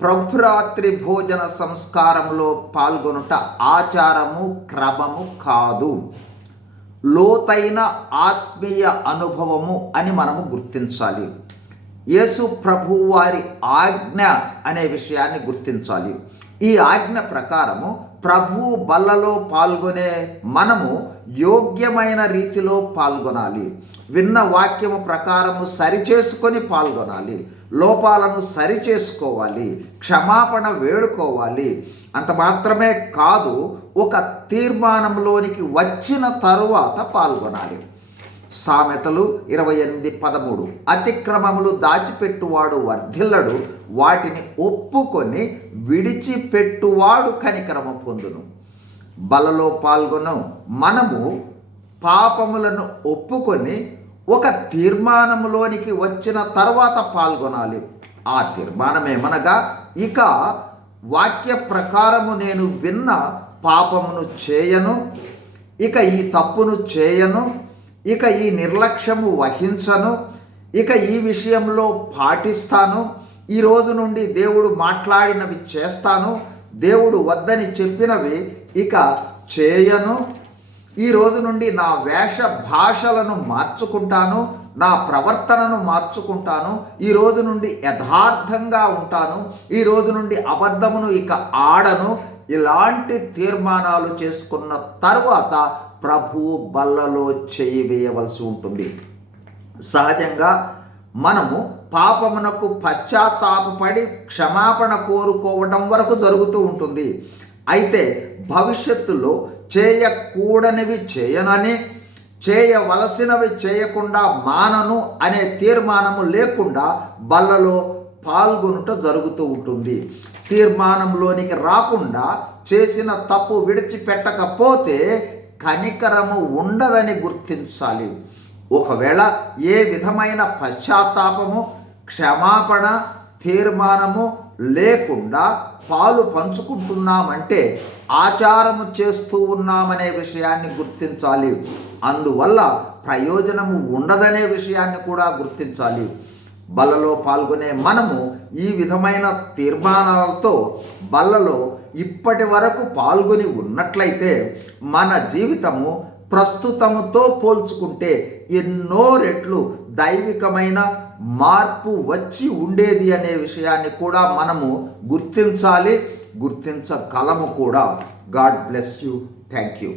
ప్రభురాత్రి భోజన సంస్కారంలో పాల్గొనుట ఆచారము క్రమము కాదు. లోతైన ఆత్మీయ అనుభవము అని మనము గుర్తించాలి. యేసు ప్రభు వారి ఆజ్ఞ అనే విషయాన్ని గుర్తించాలి. ఈ ఆజ్ఞ ప్రకారము ప్రభు బల్లలో పాల్గొనే మనము యోగ్యమైన రీతిలో పాల్గొనాలి. విన్న వాక్యము ప్రకారము సరిచేసుకొని పాల్గొనాలి. లోపాలను సరిచేసుకోవాలి. క్షమాపణ వేడుకోవాలి. అంత మాత్రమే కాదు ఒక తీర్మానంలోనికి వచ్చిన తరువాత పాల్గొనాలి. సామెతలు ఇరవై ఎనిమిది పదమూడు. అతిక్రమములు దాచిపెట్టువాడు వర్ధిల్లడు వాటిని ఒప్పుకొని విడిచిపెట్టువాడు కనికరము పొందును. బలలో పాల్గొను మనము పాపములను ఒప్పుకొని ఒక తీర్మానములోనికి వచ్చిన తర్వాత పాల్గొనాలి. ఆ తీర్మానం ఏమనగా ఇక వాక్య ప్రకారము నేను విన్న పాపమును చేయను ఇక ఈ తప్పును చేయను ఇక ఈ నిర్లక్ష్యము వహించను ఇక ఈ విషయంలో పాటిస్తాను. ఈ రోజు నుండి దేవుడు మాట్లాడినవి చేస్తాను దేవుడు వద్దని చెప్పినవి ఇక చేయను. ఈ రోజు నుండి నా వేష భాషలను మార్చుకుంటాను నా ప్రవర్తనను మార్చుకుంటాను. ఈ రోజు నుండి యథార్థంగా ఉంటాను ఈ రోజు నుండి అబద్ధమును ఇక ఆడను. ఇలాంటి తీర్మానాలు చేసుకున్న తర్వాత ప్రభువు బల్లలో చేయి వేయవలసి ఉంటుంది. సహజంగా మనము పాపమునకు పశ్చాత్తాపడి క్షమాపణ కోరుకోవడం వరకు జరుగుతూ ఉంటుంది. అయితే భవిష్యత్తులో చేయకూడనివి చేయనని చేయవలసినవి చేయకుండా మానను అనే తీర్మానము లేకుండా బల్లలో పాల్గొనుట జరుగుతూ ఉంటుంది. తీర్మానంలోనికి రాకుండా చేసిన తప్పు విడిచిపెట్టకపోతే కనికరము ఉండదని గుర్తించాలి. ఒకవేళ ఏ విధమైన పశ్చాత్తాపము క్షమాపణ తీర్మానము లేకుండా పాలు పంచుకుంటున్నామంటే ఆచారము చేస్తూ ఉన్నామనే విషయాన్ని గుర్తించాలి. అందువల్ల ప్రయోజనము ఉండదనే విషయాన్ని కూడా గుర్తించాలి. బల్లలో పాల్గొనే మనము ఈ విధమైన తీర్మానాలతో బల్లలో ఇప్పటి వరకు పాల్గొని ఉన్నట్లయితే మన జీవితము ప్రస్తుతముతో పోల్చుకుంటే ఎన్నో రెట్లు దైవికమైన మార్పు వచ్చి ఉండేది అనే విషయాన్ని కూడా మనము గుర్తించాలి. గుర్తించగలము కూడా. God bless you. Thank you